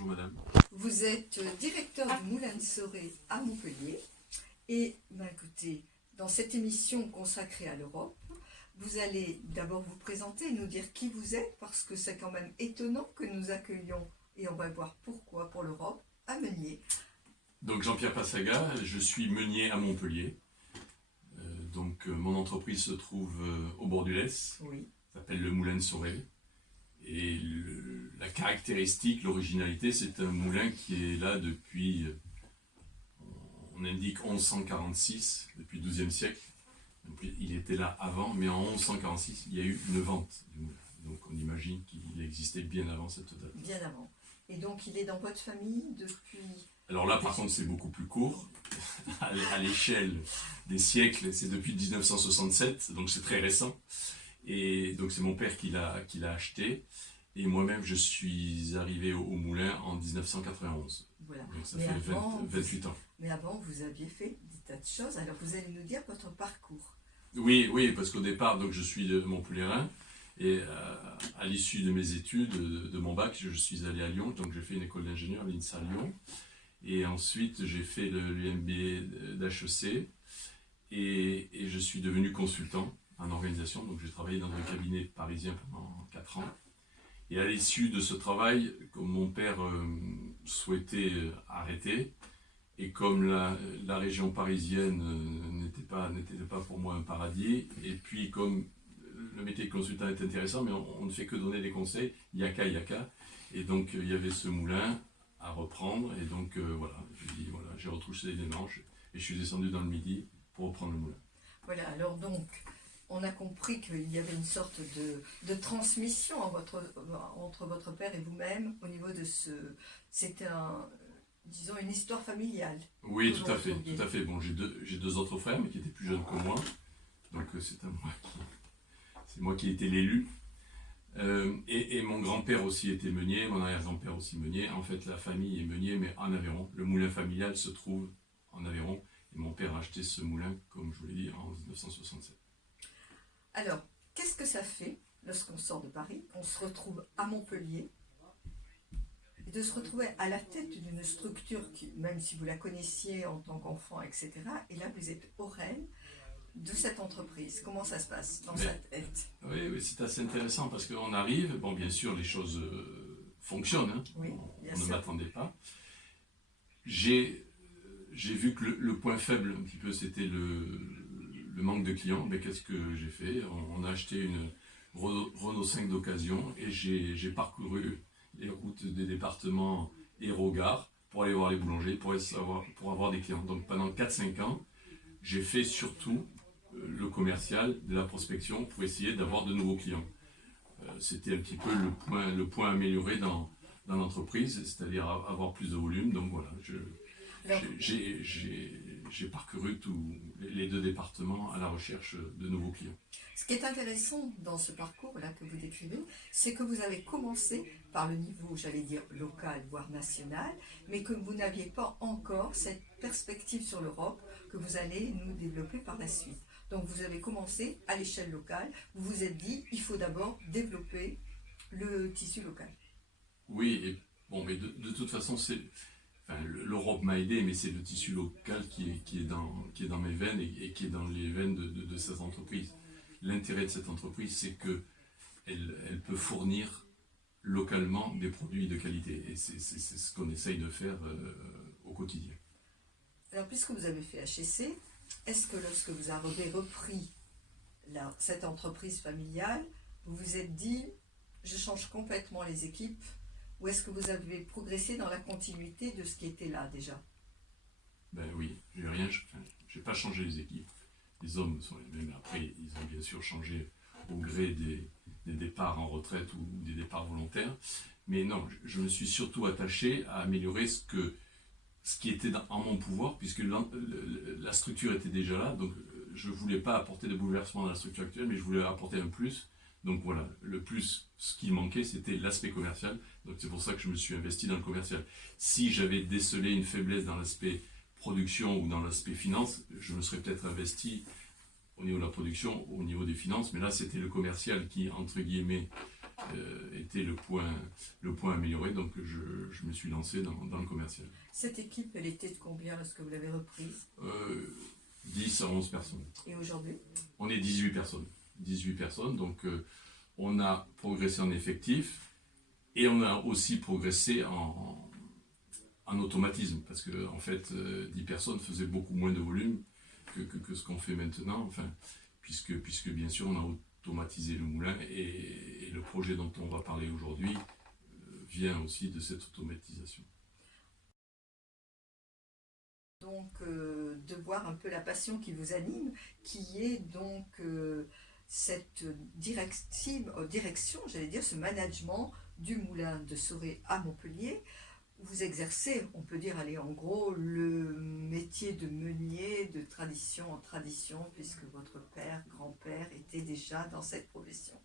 Bonjour madame. Vous êtes directeur du Moulin de Soré à Montpellier. Et écoutez, dans cette émission consacrée à l'Europe, vous allez d'abord vous présenter et nous dire qui vous êtes, parce que c'est quand même étonnant que nous accueillions, et on va voir pourquoi, pour l'Europe, à Meunier. Donc Jean-Pierre Passaga, je suis meunier à Montpellier. Mon entreprise se trouve au bord du Lez, Oui. s'appelle le Moulin de Soré. Et la caractéristique, l'originalité, c'est un moulin qui est là depuis, on indique 1146, depuis le XIIe siècle. Donc, il était là avant, mais en 1146, il y a eu une vente du moulin. Donc on imagine qu'il existait bien avant cette date. Bien avant. Et donc il est dans votre famille depuis... Alors là, par contre, c'est beaucoup plus court. À l'échelle des siècles, c'est depuis 1967, donc c'est très récent. Et donc c'est mon père qui l'a acheté. Et moi-même, je suis arrivé au moulin en 1991. Voilà. Donc ça Mais fait avant, 28 ans. Mais avant, vous aviez fait des tas de choses. Alors vous allez nous dire votre parcours. Oui, parce qu'au départ, donc, je suis de Montpellierin. Et à l'issue de mes études, de mon bac, je suis allé à Lyon. Donc j'ai fait une école d'ingénieur à l'INSA Lyon. Et ensuite, j'ai fait l'UMBA d'HEC. Et je suis devenu consultant en organisation. Donc j'ai travaillé dans un cabinet parisien pendant 4 ans. Et à l'issue de ce travail, comme mon père souhaitait arrêter, et comme la région parisienne n'était pas pour moi un paradis, et puis comme le métier de consultant est intéressant, mais on ne fait que donner des conseils, yaka. Et donc il y avait ce moulin à reprendre, et donc j'ai retroussé les manches, et je suis descendu dans le Midi pour reprendre le moulin. Voilà, alors donc, on a compris qu'il y avait une sorte de transmission entre votre père et vous-même au niveau de ce... C'était disons, une histoire familiale. Oui, tout à fait. Bon, j'ai deux autres frères, mais qui étaient plus jeunes que moi. Donc c'est moi qui étais l'élu. Et mon grand-père aussi était meunier, mon arrière-grand-père aussi meunier. En fait, la famille est meunier, mais en Aveyron. Le moulin familial se trouve en Aveyron. Et mon père a acheté ce moulin, comme je vous l'ai dit, en 1967. Alors, qu'est-ce que ça fait lorsqu'on sort de Paris, qu'on se retrouve à Montpellier, et de se retrouver à la tête d'une structure qui, même si vous la connaissiez en tant qu'enfant, etc., et là vous êtes au reine de cette entreprise. Comment ça se passe dans sa tête? Oui, c'est assez intéressant parce qu'on arrive, bon bien sûr les choses fonctionnent, hein. Oui, on ne m'attendait pas. J'ai vu que le point faible un petit peu c'était le manque de clients, mais qu'est-ce que j'ai fait? On a acheté une Renault 5 d'occasion et j'ai parcouru les routes des départements Hérault-Gare pour aller voir les boulangers, pour avoir des clients. Donc pendant 4-5 ans, j'ai fait surtout le commercial, de la prospection pour essayer d'avoir de nouveaux clients. C'était un petit peu le point amélioré dans l'entreprise, c'est-à-dire avoir plus de volume. Donc voilà, j'ai parcouru tous les deux départements à la recherche de nouveaux clients. Ce qui est intéressant dans ce parcours-là que vous décrivez, c'est que vous avez commencé par le niveau, j'allais dire, local, voire national, mais que vous n'aviez pas encore cette perspective sur l'Europe que vous allez nous développer par la suite. Donc vous avez commencé à l'échelle locale, vous vous êtes dit, il faut d'abord développer le tissu local. Oui, mais de toute façon, l'Europe m'a aidé, mais c'est le tissu local qui est dans mes veines et qui est dans les veines de cette entreprise. L'intérêt de cette entreprise, c'est qu'elle peut fournir localement des produits de qualité. Et c'est ce qu'on essaye de faire au quotidien. Alors, puisque vous avez fait HEC, est-ce que lorsque vous avez repris cette entreprise familiale, vous vous êtes dit, je change complètement les équipes, ou est-ce que vous avez progressé dans la continuité de ce qui était là déjà? Ben oui, j'ai pas changé les équipes. Les hommes sont les mêmes. Après, ils ont bien sûr changé au gré des départs en retraite ou des départs volontaires. Mais non, je me suis surtout attaché à améliorer ce qui était en mon pouvoir, puisque la structure était déjà là. Donc, je ne voulais pas apporter de bouleversement dans la structure actuelle, mais je voulais apporter un plus. Donc voilà, le plus, ce qui manquait, c'était l'aspect commercial. Donc c'est pour ça que je me suis investi dans le commercial. Si j'avais décelé une faiblesse dans l'aspect production ou dans l'aspect finance, je me serais peut-être investi au niveau de la production, au niveau des finances, mais là c'était le commercial qui, entre guillemets, était le point amélioré, donc je me suis lancé dans le commercial. Cette équipe, elle était de combien lorsque vous l'avez reprise? 10 à 11 personnes. Et aujourd'hui? On est 18 personnes. 18 personnes, donc on a progressé en effectif et on a aussi progressé en automatisme, parce que en fait 10 personnes faisaient beaucoup moins de volume que ce qu'on fait maintenant, enfin, puisque bien sûr on a automatisé le moulin et le projet dont on va parler aujourd'hui vient aussi de cette automatisation. Donc de voir un peu la passion qui vous anime, qui est donc cette direction, j'allais dire, ce management du moulin de Soré à Montpellier. Vous exercez, on peut dire, allez, en gros, le métier de meunier de tradition en tradition, puisque votre père, grand-père était déjà dans cette profession.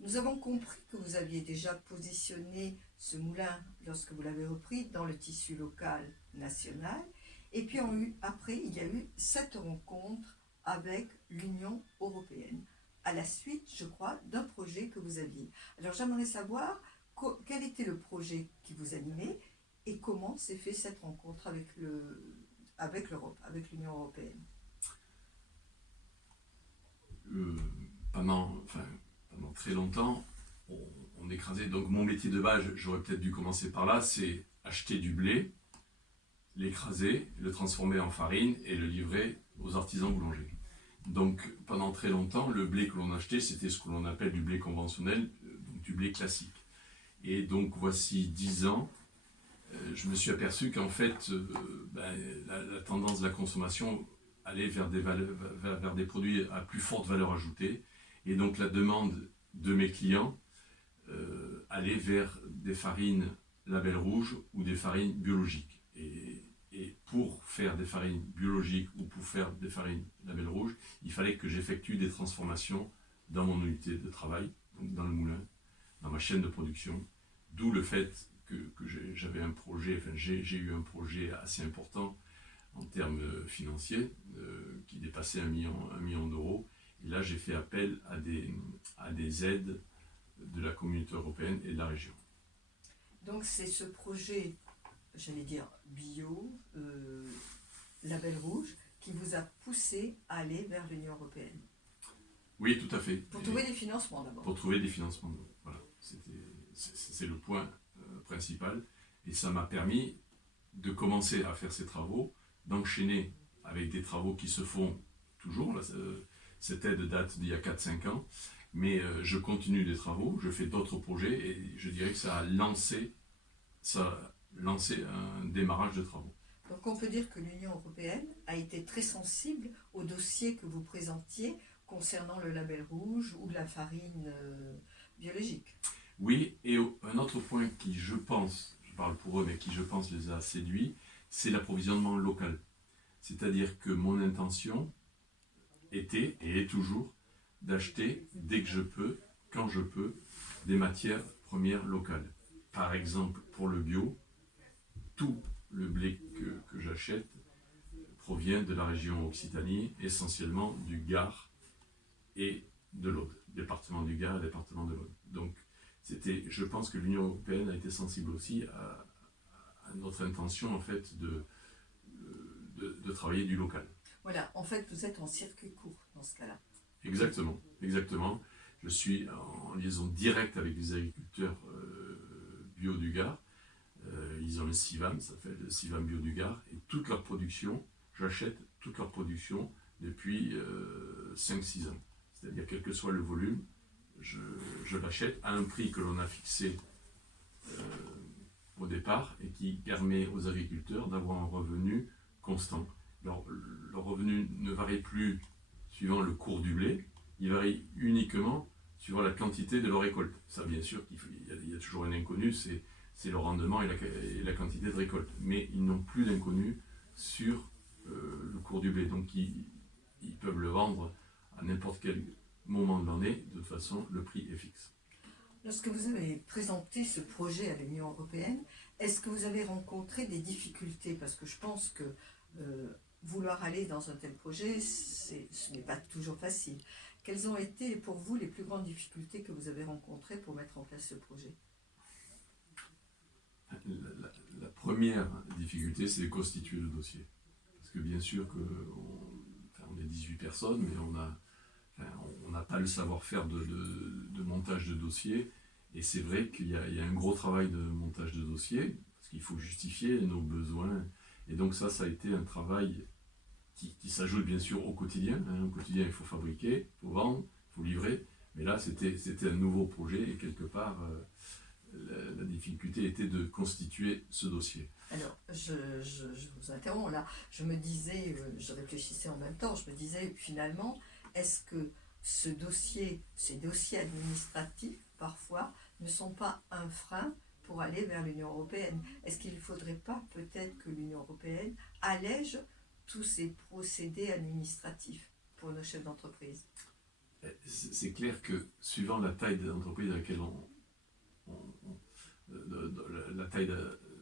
Nous avons compris que vous aviez déjà positionné ce moulin, lorsque vous l'avez repris, dans le tissu local national. Et puis après, il y a eu cette rencontre avec l'Union européenne, à la suite, je crois, d'un projet que vous aviez. Alors j'aimerais savoir quel était le projet qui vous animait et comment s'est fait cette rencontre avec l'Europe, avec l'Union européenne. Pendant très longtemps, on écrasait. Donc mon métier de base, j'aurais peut-être dû commencer par là, c'est acheter du blé, l'écraser, le transformer en farine et le livrer aux artisans boulangers. Donc pendant très longtemps, le blé que l'on achetait, c'était ce que l'on appelle du blé conventionnel, donc du blé classique. Et donc voici 10 ans, je me suis aperçu qu'en fait, la tendance de la consommation allait vers des produits à plus forte valeur ajoutée. Et donc la demande de mes clients allait vers des farines label rouge ou des farines biologiques. Et pour faire des farines biologiques ou pour faire des farines label rouge, il fallait que j'effectue des transformations dans mon unité de travail, donc dans le moulin, dans ma chaîne de production, d'où le fait que j'avais un projet, enfin j'ai eu un projet assez important en termes financiers, qui dépassait 1 million d'euros. Et là, j'ai fait appel à des aides de la communauté européenne et de la région. Donc c'est ce projet, j'allais dire bio, label rouge, qui vous a poussé à aller vers l'Union européenne. Oui, tout à fait. Pour trouver des financements d'abord. Pour trouver des financements, voilà. C'est le point principal. Et ça m'a permis de commencer à faire ces travaux, d'enchaîner avec des travaux qui se font toujours. Là, cette aide date d'il y a 4-5 ans. Mais je continue des travaux, je fais d'autres projets et je dirais que ça a lancé un démarrage de travaux. Donc on peut dire que l'Union européenne a été très sensible au dossier que vous présentiez concernant le label rouge ou la farine biologique. Oui, et un autre point qui, je pense, je parle pour eux, mais qui, je pense, les a séduits, c'est l'approvisionnement local. C'est-à-dire que mon intention était, et est toujours, d'acheter, dès que je peux, quand je peux, des matières premières locales. Par exemple, pour le bio, tout le blé que j'achète provient de la région Occitanie, essentiellement du Gard et de l'Aude, département du Gard et département de l'Aude. Donc, je pense que l'Union européenne a été sensible aussi à notre intention en fait de travailler du local. Voilà, en fait vous êtes en circuit court dans ce cas-là. Exactement, exactement. Je suis en liaison directe avec les agriculteurs bio du Gard. Ils ont le CIVAM, ça s'appelle le CIVAM bio du Gard, et toute leur production, j'achète toute leur production depuis 5-6 ans. C'est-à-dire quel que soit le volume, je l'achète à un prix que l'on a fixé au départ et qui permet aux agriculteurs d'avoir un revenu constant. Leur revenu ne varie plus suivant le cours du blé, il varie uniquement suivant la quantité de leur récolte. Ça, bien sûr, il y a toujours un inconnu, c'est le rendement et la quantité de récolte. Mais ils n'ont plus d'inconnu sur le cours du blé. Donc, ils peuvent le vendre à n'importe quel moment de l'année. De toute façon, le prix est fixe. Lorsque vous avez présenté ce projet à l'Union européenne, est-ce que vous avez rencontré des difficultés? Parce que je pense que vouloir aller dans un tel projet, ce n'est pas toujours facile. Quelles ont été pour vous les plus grandes difficultés que vous avez rencontrées pour mettre en place ce projet? La première difficulté, c'est de constituer le dossier. Parce que bien sûr on est 18 personnes, mais on n'a pas le savoir-faire de montage de dossier. Et c'est vrai qu'il y a un gros travail de montage de dossier, parce qu'il faut justifier nos besoins. Et donc ça a été un travail qui s'ajoute bien sûr au quotidien. Au quotidien, il faut fabriquer, il faut vendre, il faut livrer. Mais là, c'était un nouveau projet et quelque part, la difficulté était de constituer ce dossier. Alors, je vous interromps là. Je me disais, je réfléchissais en même temps, je me disais finalement, est-ce que ces dossiers administratifs, parfois, ne sont pas un frein pour aller vers l'Union européenne? Est-ce qu'il ne faudrait pas peut-être que l'Union européenne allège tous ces procédés administratifs pour nos chefs d'entreprise? C'est clair que suivant la taille de l'entreprise à laquelle la taille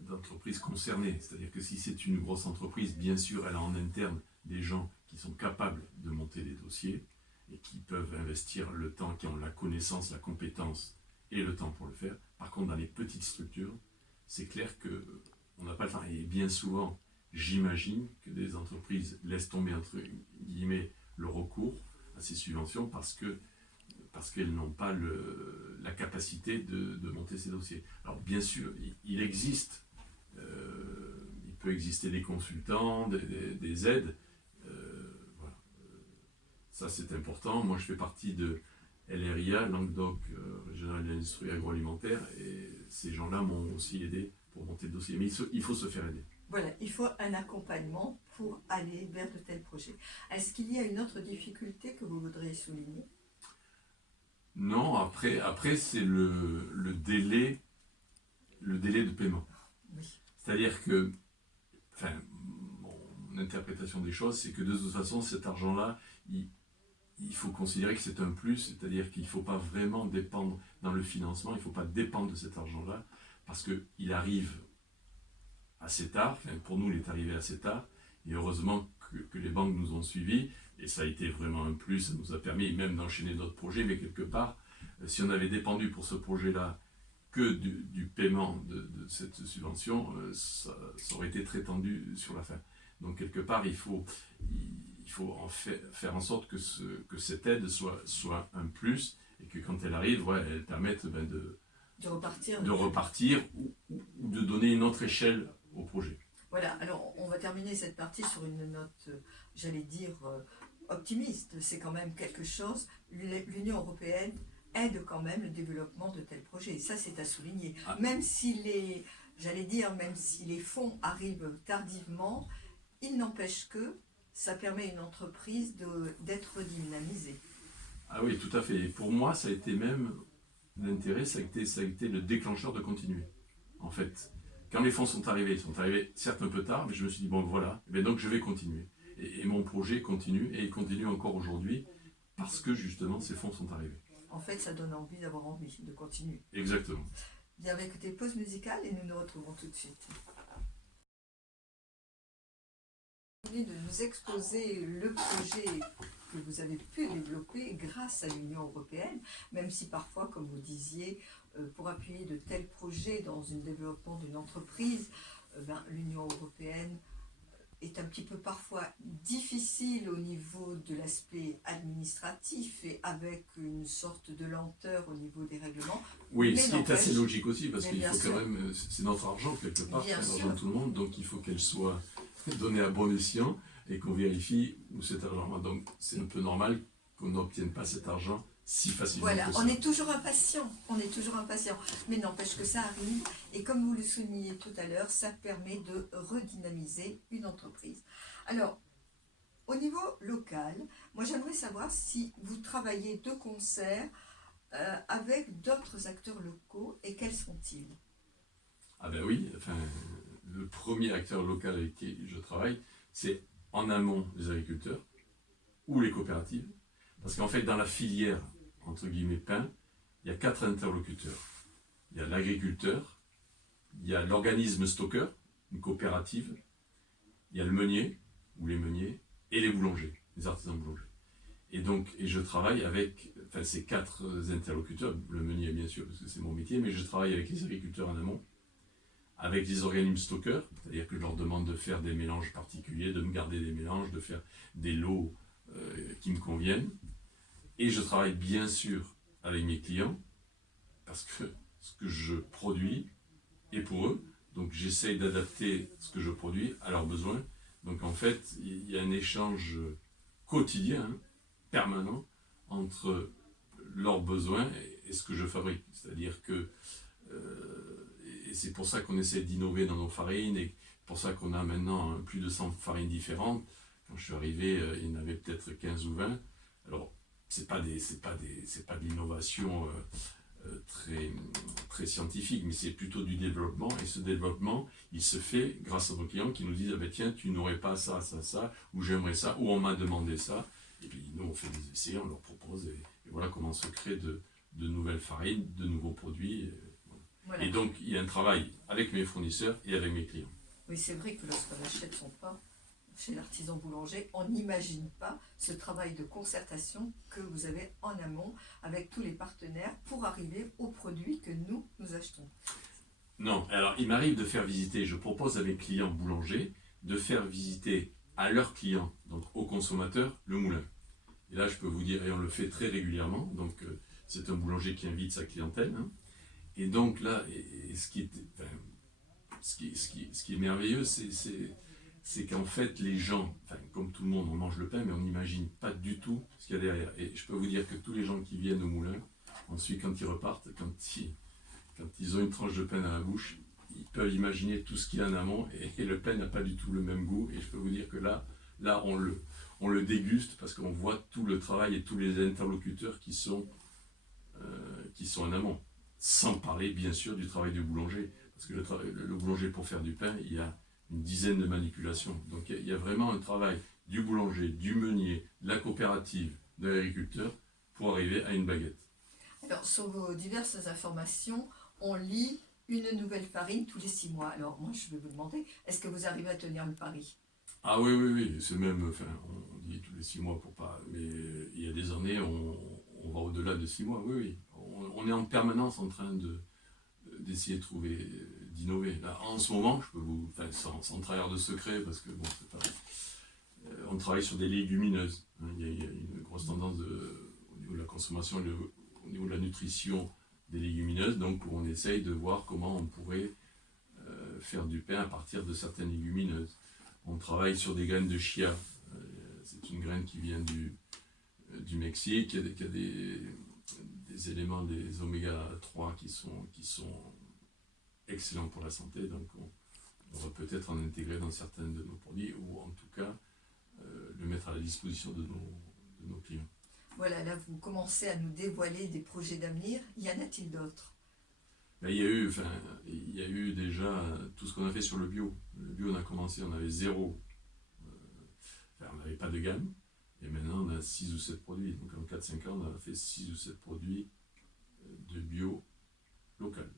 d'entreprise concernée, c'est-à-dire que si c'est une grosse entreprise, bien sûr, elle a en interne des gens qui sont capables de monter les dossiers et qui peuvent investir le temps, qui ont la connaissance, la compétence et le temps pour le faire. Par contre, dans les petites structures, c'est clair qu'on n'a pas le temps. Et bien souvent, j'imagine que des entreprises laissent tomber, entre guillemets, le recours à ces subventions parce qu'elles n'ont pas la capacité de monter ces dossiers. Alors bien sûr, il existe, il peut exister des consultants, des aides, voilà. Ça c'est important. Moi je fais partie de LRIA, Languedoc Régional de l'Industrie Agroalimentaire, et ces gens-là m'ont aussi aidé pour monter le dossier. Mais il faut se faire aider. Voilà, il faut un accompagnement pour aller vers de tels projets. Est-ce qu'il y a une autre difficulté que vous voudriez souligner? Non, après c'est le délai de paiement. Oui. C'est-à-dire que, mon interprétation des choses, c'est que de toute façon, cet argent-là, il faut considérer que c'est un plus, c'est-à-dire qu'il ne faut pas vraiment dépendre dans le financement, il ne faut pas dépendre de cet argent-là, parce qu'il arrive assez tard, pour nous il est arrivé assez tard, et heureusement que les banques nous ont suivis, et ça a été vraiment un plus, ça nous a permis même d'enchaîner d'autres projets, mais quelque part, si on avait dépendu pour ce projet-là que du paiement de cette subvention, ça aurait été très tendu sur la fin. Donc quelque part, il faut faire en sorte que cette aide soit un plus, et que quand elle arrive, elle permette de repartir ou de donner une autre échelle au projet. Voilà, alors on va terminer cette partie sur une note, j'allais dire, optimiste. C'est quand même quelque chose, l'Union européenne aide quand même le développement de tels projets. Ça, c'est à souligner. Ah. Même si même si les fonds arrivent tardivement, il n'empêche que ça permet à une entreprise d'être dynamisée. Ah oui, tout à fait. Et pour moi, ça a été même l'intérêt, ça a été le déclencheur de continuer. En fait, quand les fonds sont arrivés certes un peu tard, mais je me suis dit, bon voilà, et donc je vais continuer. Et mon projet continue, et il continue encore aujourd'hui, parce que justement, ces fonds sont arrivés. En fait, ça donne envie d'avoir envie de continuer. Exactement. Bien, on va écouter pause musicale et nous nous retrouvons tout de suite. De nous exposer le projet que vous avez pu développer grâce à l'Union européenne, même si parfois, comme vous disiez, pour appuyer de tels projets dans le développement d'une entreprise, l'Union européenne est un petit peu parfois difficile au niveau de l'aspect administratif et avec une sorte de lenteur au niveau des règlements. Oui, ce qui est assez logique aussi, parce qu'il faut quand même, c'est notre argent quelque part, c'est l'argent de tout le monde, donc il faut qu'elle soit donnée à bon escient et qu'on vérifie où cet argent va. Donc c'est un peu normal qu'on n'obtienne pas cet argent si facilement voilà, que ça. on est toujours impatient, mais n'empêche que ça arrive, et comme vous le souligniez tout à l'heure, ça permet de redynamiser une entreprise. Alors, au niveau local, moi j'aimerais savoir si vous travaillez de concert avec d'autres acteurs locaux, et quels sont-ils? Ah ben oui, le premier acteur local avec qui je travaille, c'est en amont les agriculteurs ou les coopératives, parce qu'en fait dans la filière entre guillemets pain, il y a 4 interlocuteurs. Il y a l'agriculteur, il y a l'organisme stockeur, une coopérative, il y a le meunier ou les meuniers et les boulangers, les artisans boulangers. Et je travaille avec ces 4 interlocuteurs, le meunier bien sûr, parce que c'est mon métier, mais je travaille avec les agriculteurs en amont, avec les organismes stockeurs, c'est-à-dire que je leur demande de faire des mélanges particuliers, de me garder des mélanges, de faire des lots qui me conviennent. Et je travaille bien sûr avec mes clients, parce que ce que je produis est pour eux. Donc j'essaye d'adapter ce que je produis à leurs besoins. Donc en fait, il y a un échange quotidien, permanent, entre leurs besoins et ce que je fabrique. C'est-à-dire que et c'est pour ça qu'on essaie d'innover dans nos farines, et pour ça qu'on a maintenant plus de 100 farines différentes. Quand je suis arrivé, il y en avait peut-être 15 ou 20. Alors, c'est pas de l'innovation très, très scientifique, mais c'est plutôt du développement. Et ce développement, il se fait grâce à nos clients qui nous disent ah ben tiens, tu n'aurais pas ça, ça, ça, ou j'aimerais ça, ou on m'a demandé ça. Et puis nous, on fait des essais, on leur propose, et voilà comment se crée de nouvelles farines, de nouveaux produits. Voilà. Et donc, il y a un travail avec mes fournisseurs et avec mes clients. Oui, c'est vrai que lorsqu'on achète son pain chez l'artisan boulanger, on n'imagine pas ce travail de concertation que vous avez en amont avec tous les partenaires pour arriver aux produits que nous achetons. Non, alors il m'arrive de faire visiter, je propose à mes clients boulangers de faire visiter à leurs clients, donc aux consommateurs, le moulin. Et là, je peux vous dire, et on le fait très régulièrement, donc c'est un boulanger qui invite sa clientèle. Et donc là, ce qui est merveilleux, c'est qu'en fait, les gens, comme tout le monde, on mange le pain, mais on n'imagine pas du tout ce qu'il y a derrière. Et je peux vous dire que tous les gens qui viennent au moulin, ensuite, quand ils repartent, quand ils ont une tranche de pain dans la bouche, ils peuvent imaginer tout ce qu'il y a en amont, et le pain n'a pas du tout le même goût. Et je peux vous dire que là on le déguste parce qu'on voit tout le travail et tous les interlocuteurs qui sont en amont. Sans parler, bien sûr, du travail du boulanger. Parce que le boulanger, pour faire du pain, il y a une dizaine de manipulations. Donc il y a vraiment un travail du boulanger, du meunier, de la coopérative, de l'agriculteur, pour arriver à une baguette. Alors, sur vos diverses informations, on lit une nouvelle farine tous les 6 mois. Alors, moi, je vais vous demander, est-ce que vous arrivez à tenir le pari? Ah oui, c'est même, on dit tous les 6 mois pour pas, mais il y a des années, on va au-delà de 6 mois, oui. On est en permanence en train d'essayer de trouver, d'innover. Là, en ce moment, je peux vous, sans trahir de secret, parce que bon, c'est pas, on travaille sur des légumineuses. Il y a une grosse tendance au niveau de la consommation, au niveau de la nutrition des légumineuses, donc on essaye de voir comment on pourrait faire du pain à partir de certaines légumineuses. On travaille sur des graines de chia. C'est une graine qui vient du Mexique, qui a des éléments des oméga 3 qui sont excellents pour la santé. Donc on va peut-être en intégrer dans certains de nos produits, ou en tout cas le mettre à la disposition de nos clients. Voilà, là vous commencez à nous dévoiler des projets d'avenir. Y en a-t-il d'autres? Ben, il y a eu déjà tout ce qu'on a fait sur le bio. Le bio, on a commencé, on avait zéro. On n'avait pas de gamme. Et maintenant, on a 6 ou 7 produits. Donc en 4-5 ans, on a fait 6 ou 7 produits de bio local.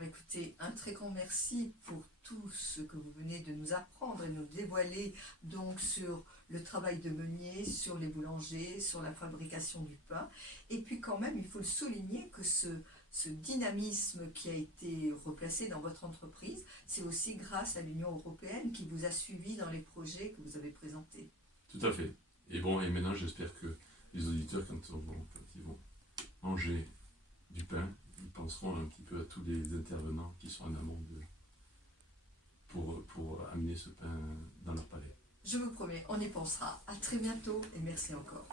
Écoutez, un très grand merci pour tout ce que vous venez de nous apprendre et nous dévoiler donc sur le travail de meunier, sur les boulangers, sur la fabrication du pain. Et puis quand même, il faut le souligner que ce dynamisme qui a été replacé dans votre entreprise, c'est aussi grâce à l'Union européenne qui vous a suivi dans les projets que vous avez présentés. Tout à fait. Et maintenant, j'espère que les auditeurs, quand ils vont manger du pain, ils penseront un petit peu à tous les intervenants qui sont en amont pour amener ce pain dans leur palais. Je vous promets, on y pensera. À très bientôt et merci encore.